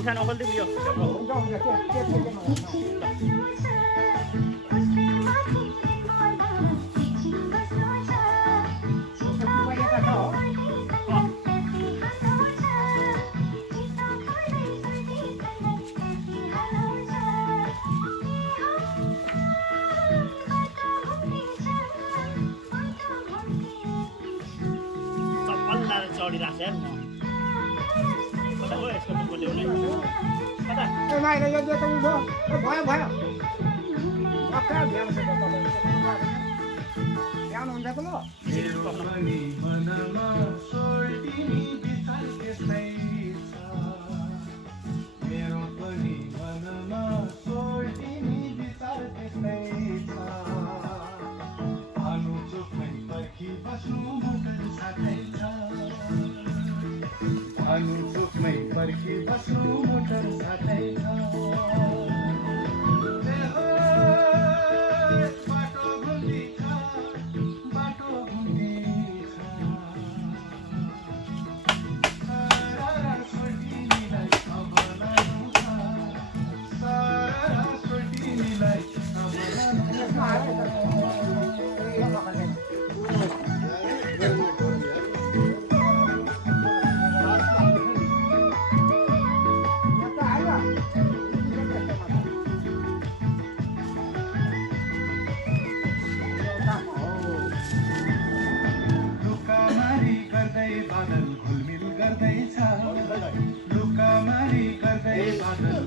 Bukan awal dia yo. चढिरहेको छ कता गयो यसको मुखको ल्याउने कता ए नाइ यो त उठो भयो भयो अक्का भ्याउनु छ तपाईले भ्याउनु हुन्छ त ल मनमा सोल्टिनी बिचार त्यस्तै छ मेरो पनि मनमा सोल्टिनी बिचार त्यस्तै छ भानु चोकमै पर्खी बस्नु मोटर साथै छ भानु चोकमै पर्खी बस्नु मोटर साथै छ बादल घुलमिल गर्दैछ लुकामारी गर्दै बादल